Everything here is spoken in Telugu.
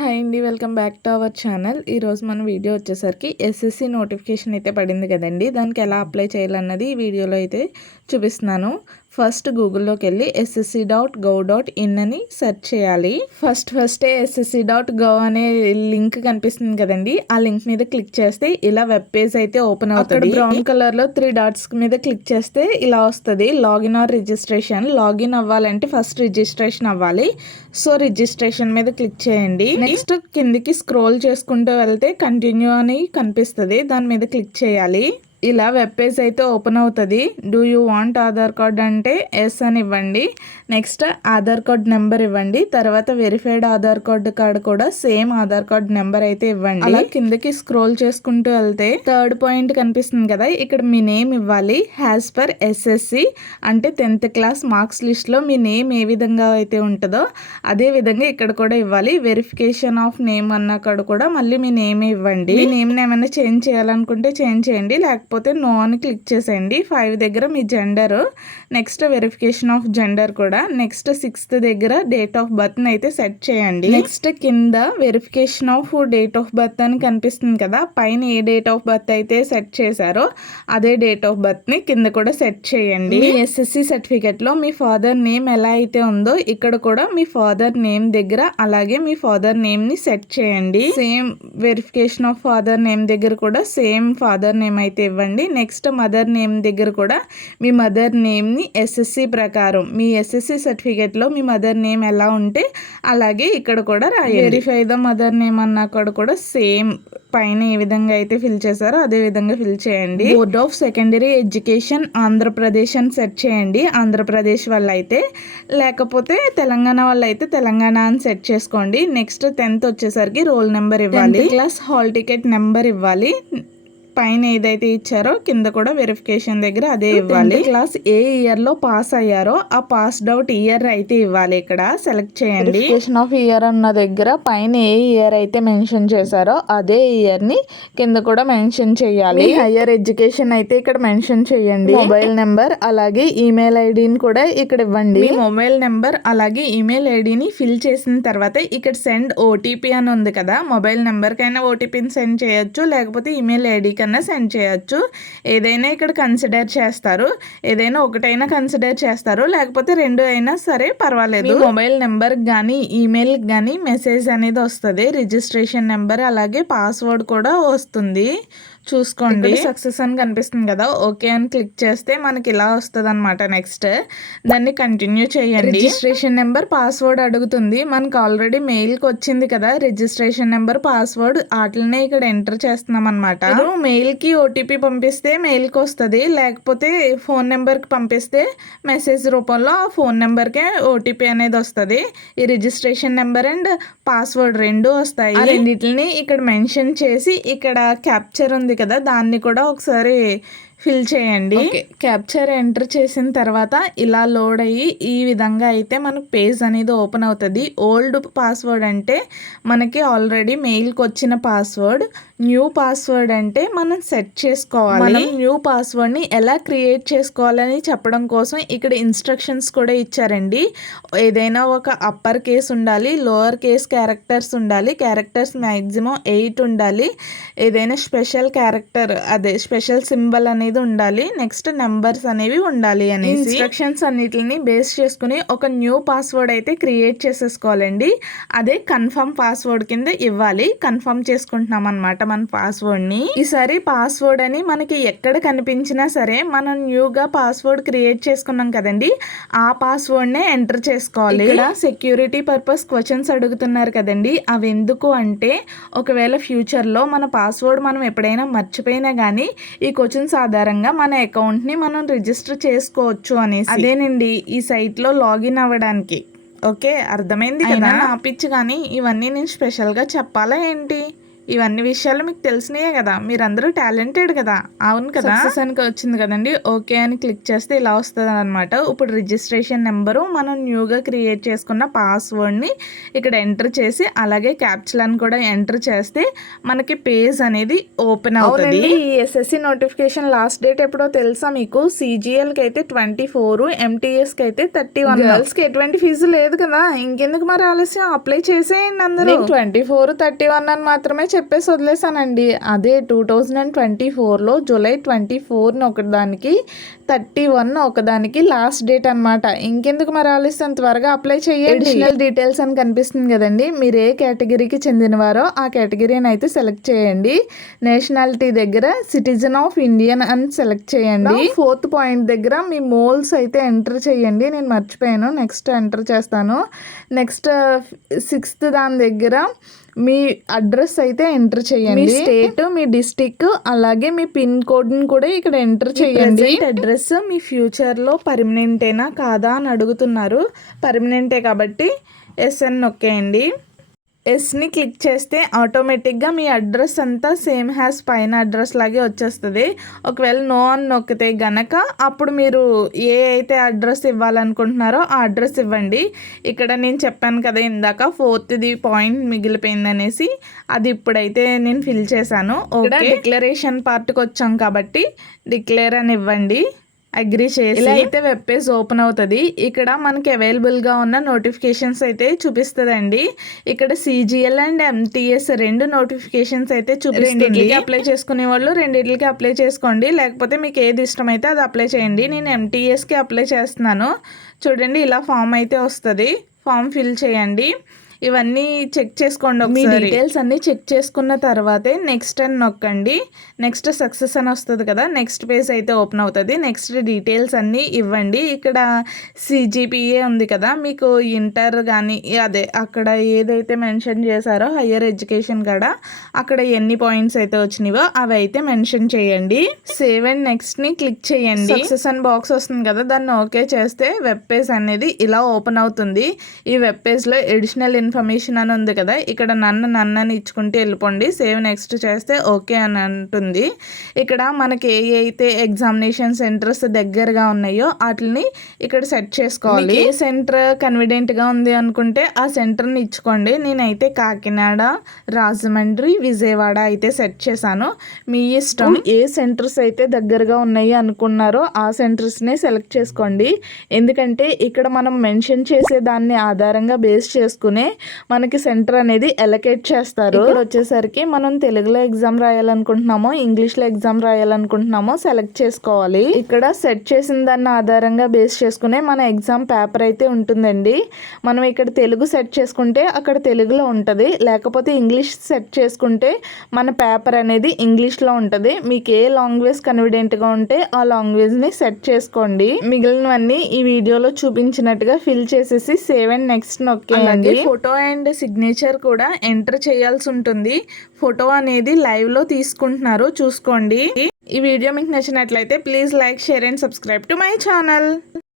హాయ్ అండి, welcome back to our channel. ఈరోజు మన వీడియో వచ్చేసరికి ఎస్ఎస్సి నోటిఫికేషన్ అయితే పడింది కదండి. దానికి ఎలా అప్లై చేయాలన్నది ఈ వీడియోలో అయితే చూపిస్తున్నాను. ఫస్ట్ గూగుల్లోకి వెళ్ళి ssc.gov.in అని సెర్చ్ చేయాలి. ఫస్టే ssc.gov అనే లింక్ కనిపిస్తుంది కదండి. ఆ లింక్ మీద క్లిక్ చేస్తే ఇలా వెబ్ పేజ్ అయితే ఓపెన్ అవుతుంది. బ్రౌన్ కలర్ లో 3 డాట్స్ మీద క్లిక్ చేస్తే ఇలా వస్తుంది లాగిన్ ఆర్ రిజిస్ట్రేషన్. లాగిన్ అవ్వాలంటే ఫస్ట్ రిజిస్ట్రేషన్ అవ్వాలి. సో రిజిస్ట్రేషన్ మీద క్లిక్ చేయండి. నెక్స్ట్ కిందికి స్క్రోల్ చేసుకుంటూ వెళ్తే కంటిన్యూ అని కనిపిస్తుంది, దాని మీద క్లిక్ చేయాలి. ఇలా వెబ్ పేజ్ అయితే ఓపెన్ అవుతుంది. Do you want Aadhaar card అంటే ఎస్ అని ఇవ్వండి. నెక్స్ట్ ఆధార్ కార్డ్ నెంబర్ ఇవ్వండి. తర్వాత వెరిఫైడ్ ఆధార్ కార్డు కూడా సేమ్ ఆధార్ కార్డ్ నెంబర్ అయితే ఇవ్వండి. అలా కిందకి స్క్రోల్ చేసుకుంటూ వెళ్తే థర్డ్ పాయింట్ కనిపిస్తుంది కదా, ఇక్కడ మీ నేమ్ ఇవ్వాలి. హ్యాస్ పర్ ఎస్ఎస్సి అంటే 10th క్లాస్ మార్క్స్ లిస్ట్ లో మీ నేమ్ ఏ విధంగా అయితే ఉంటుందో అదే విధంగా ఇక్కడ కూడా ఇవ్వాలి. వెరిఫికేషన్ ఆఫ్ నేమ్ అన్న కాడ కూడా మళ్ళీ మీ నేమ్ ఇవ్వండి. మీ నేమ్ ఏమైనా చేంజ్ చేయాలనుకుంటే చేంజ్ చేయండి, లేకపోతే నో అని క్లిక్ చేసేయండి. 5 దగ్గర మీ gender, next verification of gender కూడా, నెక్స్ట్ 6th దగ్గర డేట్ ఆఫ్ బర్త్ అయితే సెట్ చేయండి. నెక్స్ట్ కింద verification of date of birth అని కనిపిస్తుంది కదా, పైన ఏ డేట్ ఆఫ్ బర్త్ అయితే సెట్ చేశారో అదే డేట్ ఆఫ్ బర్త్ ని కింద కూడా సెట్ చేయండి. మీ ఎస్ఎస్సి సర్టిఫికెట్ లో మీ ఫాదర్ నేమ్ ఎలా అయితే ఉందో ఇక్కడ కూడా మీ ఫాదర్ నేమ్ దగ్గర అలాగే మీ ఫాదర్ నేమ్ ని సెట్ చేయండి. Same verification of father name దగ్గర కూడా సేమ్ ఫాదర్ నేమ్ అయితే ఇవ్వండి. నెక్స్ట్ మదర్ నేమ్ దగ్గర కూడా మీ మదర్ నేమ్ ని ఎస్ఎస్సి ప్రకారం మీ ఎస్ఎస్సి సర్టిఫికేట్ లో మీ మదర్ నేమ్ ఎలా ఉంటే అలాగే ఇక్కడ కూడా రాయండి. వెరిఫై ద మదర్ నేమ్ అన్న కూడా సేమ్ పైన ఏ విధంగా అయితే ఫిల్ చేశారో అదే విధంగా ఫిల్ చేయండి. Board of secondary education Andhra Pradesh అని సెట్ చేయండి. ఆంధ్రప్రదేశ్ వల్ల అయితే, లేకపోతే తెలంగాణ వల్ల అయితే తెలంగాణ అని సెట్ చేసుకోండి. నెక్స్ట్ 10th వచ్చేసరికి రోల్ నెంబర్ ఇవ్వాలి. 10th class hall ticket number ఇవ్వాలి. పైన ఏదైతే ఇచ్చారో కింద కూడా వెరిఫికేషన్ దగ్గర అదే ఇవ్వాలి. క్లాస్ ఏ ఇయర్ లో పాస్ అయ్యారో ఆ పాస్డ్ అవుట్ ఇయర్ అయితే ఇవ్వాలి. ఇక్కడ సెలెక్ట్ చేయండి. వెరిఫికేషన్ ఆఫ్ ఇయర్ అన్న దగ్గర పైన ఏ ఇయర్ అయితే మెన్షన్ చేశారో అదే ఇయర్ ని కింద కూడా మెన్షన్ చేయాలి. హైయర్ ఎడ్యుకేషన్ అయితే ఇక్కడ మెన్షన్ చేయండి. మొబైల్ నెంబర్ అలాగే ఈమెయిల్ ఐడిని కూడా ఇక్కడ ఇవ్వండి. మొబైల్ నెంబర్ అలాగే ఈమెయిల్ ఐడిని ఫిల్ చేసిన తర్వాత ఇక్కడ సెండ్ ఓటీపీ అని ఉంది కదా, మొబైల్ నెంబర్ కైనా ఓటీపీని సెండ్ చేయొచ్చు, లేకపోతే ఈమెయిల్ ఐడి కన్నా సెండ్ చేయొచ్చు. ఏదైనా ఇక్కడ కన్సిడర్ చేస్తారు. ఏదైనా ఒకటైనా కన్సిడర్ చేస్తారు, లేకపోతే 2 అయినా సరే పర్వాలేదు. మొబైల్ నెంబర్ కానీ ఈమెయిల్ కానీ మెసేజ్ అనేది వస్తుంది. రిజిస్ట్రేషన్ నెంబర్ అలాగే పాస్వర్డ్ కూడా వస్తుంది, చూసుకోండి. సక్సెస్ అని కనిపిస్తుంది కదా, ఓకే అని క్లిక్ చేస్తే మనకి ఇలా వస్తుంది అనమాట. నెక్స్ట్ దాన్ని కంటిన్యూ చేయండి. రిజిస్ట్రేషన్ నెంబర్ పాస్వర్డ్ అడుగుతుంది. మనకు ఆల్రెడీ మెయిల్కి వచ్చింది కదా రిజిస్ట్రేషన్ నెంబర్ పాస్వర్డ్, వాటినే ఇక్కడ ఎంటర్ చేస్తున్నాం అనమాట. మెయిల్కి ఓటీపీ పంపిస్తే మెయిల్కి వస్తుంది, లేకపోతే ఫోన్ నెంబర్కి పంపిస్తే మెసేజ్ రూపంలో ఆ ఫోన్ నెంబర్కే ఓటీపీ అనేది వస్తుంది. ఈ రిజిస్ట్రేషన్ నెంబర్ అండ్ పాస్వర్డ్ 2 వస్తాయి. రెండింటిని ఇక్కడ మెన్షన్ చేసి ఇక్కడ క్యాప్చర్ ఉంది కదా, దాన్ని కూడా ఒకసారి ఫిల్ చేయండి. క్యాప్చర్ ఎంటర్ చేసిన తర్వాత ఇలా లోడ్ అయ్యి ఈ విధంగా అయితే మనకు పేజ్ అనేది ఓపెన్ అవుతుంది. ఓల్డ్ పాస్వర్డ్ అంటే మనకి ఆల్రెడీ మెయిల్కి వచ్చిన పాస్వర్డ్, న్యూ పాస్వర్డ్ అంటే మనం సెట్ చేసుకోవాలి. మనం న్యూ పాస్వర్డ్ని ఎలా క్రియేట్ చేసుకోవాలని చెప్పడం కోసం ఇక్కడ ఇన్స్ట్రక్షన్స్ కూడా ఇచ్చారండి. ఏదైనా ఒక అప్పర్ కేస్ ఉండాలి, లోవర్ కేస్ క్యారెక్టర్స్ ఉండాలి, క్యారెక్టర్స్ మ్యాక్సిమం 8 ఉండాలి, ఏదైనా స్పెషల్ క్యారెక్టర్ అదే స్పెషల్ సింబల్ అనేది ఉండాలి, నెక్స్ట్ నెంబర్స్ అనేవి ఉండాలి అని ఇన్స్ట్రక్షన్స్ అన్నిటిని బేస్ చేసుకుని ఒక న్యూ పాస్వర్డ్ అయితే క్రియేట్ చేసేసుకోవాలండి. అదే కన్ఫర్మ్ పాస్వర్డ్ కింద ఇవ్వాలి. కన్ఫర్మ్ చేసుకుంటున్నాం అనమాట మన పాస్వర్డ్ ని. ఈసారి పాస్వర్డ్ అని మనకి ఎక్కడ కనిపించినా సరే మనం న్యూగా పాస్వర్డ్ క్రియేట్ చేసుకున్నాం కదండి, ఆ పాస్వర్డ్ నే ఎంటర్ చేసుకోవాలి. ఇక్కడ సెక్యూరిటీ పర్పస్ క్వశ్చన్స్ అడుగుతున్నారు కదండి, అవి ఎందుకు అంటే ఒకవేళ ఫ్యూచర్ లో మన పాస్వర్డ్ మనం ఎప్పుడైనా మర్చిపోయినా గానీ ఈ క్వశ్చన్స్ ఆధారంగా మన అకౌంట్ ని మనం రిజిస్టర్ చేసుకోవచ్చు అనేసి. అదేనండి ఈ సైట్ లో లాగిన్ అవ్వడానికి. ఓకే, అర్థమైంది కదా. ఆపిచ్చి కానీ ఇవన్నీ నేను స్పెషల్ గా చెప్పాలా ఏంటి? ఇవన్నీ విషయాలు మీకు తెలిసినాయే కదా, మీరందరూ టాలెంటెడ్ కదా. అవును కదా. సక్సెస్ అని వచ్చింది కదండి, ఓకే అని క్లిక్ చేస్తే ఇలా వస్తుంది అనమాట. ఇప్పుడు రిజిస్ట్రేషన్ నెంబరు, మనం న్యూగా క్రియేట్ చేసుకున్న పాస్వర్డ్ని ఇక్కడ ఎంటర్ చేసి అలాగే క్యాప్చర్లను కూడా ఎంటర్ చేస్తే మనకి పేజ్ అనేది ఓపెన్ అవుతుంది. ఈ ఎస్ఎస్సి నోటిఫికేషన్ లాస్ట్ డేట్ ఎప్పుడో తెలుసా మీకు? సిజిఎల్కి అయితే 24, ఎంటీఎస్కి అయితే 31. గర్ల్స్కి ఎటువంటి ఫీజు లేదు కదా, ఇంకెందుకు మరి ఆలస్యం, అప్లై చేసేయండి అందరూ. 24, 31 అని మాత్రమే చెప్పేసి వదిలేసానండి. అదే 2024లో జూలై 24 ఒకదానికి, 31 ఒకదానికి లాస్ట్ డేట్ అనమాట. ఇంకెందుకు మరి ఆలస్యం, త్వరగా అప్లై చేయండి. అడిషనల్ డీటెయిల్స్ అని కనిపిస్తుంది కదండి, మీరు ఏ కేటగిరీకి చెందినవారో ఆ కేటగిరీని అయితే సెలెక్ట్ చేయండి. నేషనాలిటీ దగ్గర సిటిజన్ ఆఫ్ ఇండియన్ అని సెలెక్ట్ చేయండి. 4th పాయింట్ దగ్గర మీ మోల్స్ అయితే ఎంటర్ చేయండి. నేను మర్చిపోయాను, నెక్స్ట్ ఎంటర్ చేస్తాను. నెక్స్ట్ 6th దాని దగ్గర మీ అడ్రస్ అయితే ఎంటర్ చేయండి. మీ స్టేట్, మీ డిస్టిక్, అలాగే మీ పిన్ కోడ్ని కూడా ఇక్కడ ఎంటర్ చేయండి. అడ్రస్ మీ ఫ్యూచర్లో పర్మనెంటేనా కాదా అని అడుగుతున్నారు. పర్మనెంటే కాబట్టి ఎస్ అని నొక్కేయండి. ఎస్ని క్లిక్ చేస్తే ఆటోమేటిక్గా మీ అడ్రస్ అంతా సేమ్ హ్యాస్ పైన అడ్రస్ లాగే వచ్చేస్తుంది. ఒకవేళ నో అని నొక్కితే గనక అప్పుడు మీరు ఏ అయితే అడ్రస్ ఇవ్వాలనుకుంటున్నారో ఆ అడ్రస్ ఇవ్వండి. ఇక్కడ నేను చెప్పాను కదా ఇందాక 4th పాయింట్ మిగిలిపోయింది అనేసి, అది ఇప్పుడైతే నేను ఫిల్ చేశాను. ఓకే, డిక్లరేషన్ పార్ట్కి వచ్చాం కాబట్టి డిక్లేర్ అని ఇవ్వండి. అగ్రీ చేసి ఇలా అయితే వెబ్ పేజ్ ఓపెన్ అవుతుంది. ఇక్కడ మనకి అవైలబుల్గా ఉన్న నోటిఫికేషన్స్ అయితే చూపిస్తుందండి. ఇక్కడ సిజిఎల్ అండ్ ఎంటీఎస్ 2 నోటిఫికేషన్స్ అయితే చూపిస్తుంది. అప్లై చేసుకునే వాళ్ళు రెండింటికి అప్లై చేసుకోండి, లేకపోతే మీకు ఏది ఇష్టమైతే అది అప్లై చేయండి. నేను ఎంటీఎస్కి అప్లై చేస్తున్నాను. చూడండి, ఇలా ఫామ్ అయితే వస్తుంది, ఫామ్ ఫిల్ చేయండి. ఇవన్నీ చెక్ చేసుకోండి ఒకసారి. డీటెయిల్స్ అన్నీ చెక్ చేసుకున్న తర్వాతే నెక్స్ట్ అని నొక్కండి. నెక్స్ట్ సక్సెస్ అని వస్తుంది కదా, నెక్స్ట్ పేజ్ అయితే ఓపెన్ అవుతుంది. నెక్స్ట్ డీటెయిల్స్ అన్నీ ఇవ్వండి. ఇక్కడ సిజిపిఏ ఉంది కదా, మీకు ఇంటర్ కానీ అదే అక్కడ ఏదైతే మెన్షన్ చేశారో హయ్యర్ ఎడ్యుకేషన్ కాడ అక్కడ ఎన్ని పాయింట్స్ అయితే వచ్చినాయో అవి అయితే మెన్షన్ చేయండి. సేవ్ అండ్ నెక్స్ట్ని క్లిక్ చేయండి. సక్సెస్ అని బాక్స్ వస్తుంది కదా, దాన్ని ఓకే చేస్తే వెబ్ పేజ్ అనేది ఇలా ఓపెన్ అవుతుంది. ఈ వెబ్ పేజ్లో ఎడిషనల్ ఇన్ఫర్మేషన్ అని ఉంది కదా, ఇక్కడ నన్ను అని ఇచ్చుకుంటే వెళ్ళిపోండి. సేవ్ నెక్స్ట్ చేస్తే ఓకే అని అంటుంది. ఇక్కడ మనకి ఏ అయితే ఎగ్జామినేషన్ సెంటర్స్ దగ్గరగా ఉన్నాయో వాటిని ఇక్కడ సెట్ చేసుకోవాలి. ఏ సెంటర్ కన్వీనియంట్గా ఉంది అనుకుంటే ఆ సెంటర్ని ఇచ్చుకోండి. నేనైతే కాకినాడ, రాజమండ్రి, విజయవాడ అయితే సెట్ చేశాను. మీ ఇష్టం. ఏ సెంటర్స్ అయితే దగ్గరగా ఉన్నాయి అనుకున్నారో ఆ సెంటర్స్ని సెలెక్ట్ చేసుకోండి. ఎందుకంటే ఇక్కడ మనం మెన్షన్ చేసే దాన్ని ఆధారంగా బేస్ చేసుకునే మనకి సెంటర్ అనేది ఎలకేట్ చేస్తారు. ఇక్కడ వచ్చేసరికి మనం తెలుగులో ఎగ్జామ్ రాయాలనుకుంటున్నామో, ఇంగ్లీష్లో ఎగ్జామ్ రాయాలనుకుంటున్నామో సెలెక్ట్ చేసుకోవాలి. ఇక్కడ సెట్ చేసిన దాన్ని ఆధారంగా బేస్ చేసుకునే మన ఎగ్జామ్ పేపర్ అయితే ఉంటుందండి. మనం ఇక్కడ తెలుగు సెట్ చేసుకుంటే అక్కడ తెలుగులో ఉంటుంది, లేకపోతే ఇంగ్లీష్ సెట్ చేసుకుంటే మన పేపర్ అనేది ఇంగ్లీష్లో ఉంటుంది. మీకు ఏ లాంగ్వేజ్ కన్వీనియంట్గా ఉంటే ఆ లాంగ్వేజ్ని సెట్ చేసుకోండి. మిగిలినవన్నీ ఈ వీడియోలో చూపించినట్టుగా ఫిల్ చేసేసి సేవ్ అండ్ నెక్స్ట్ నొక్కేయండి. ఫోటో అండ్ సిగ్నేచర్ కూడా ఎంటర్ చేయాల్సి ఉంటుంది. ఫోటో అనేది లైవ్లో తీసుకుంటున్నారు, చూసుకోండి. ఈ వీడియో మీకు నచ్చినట్లయితే please like, share and subscribe to my channel.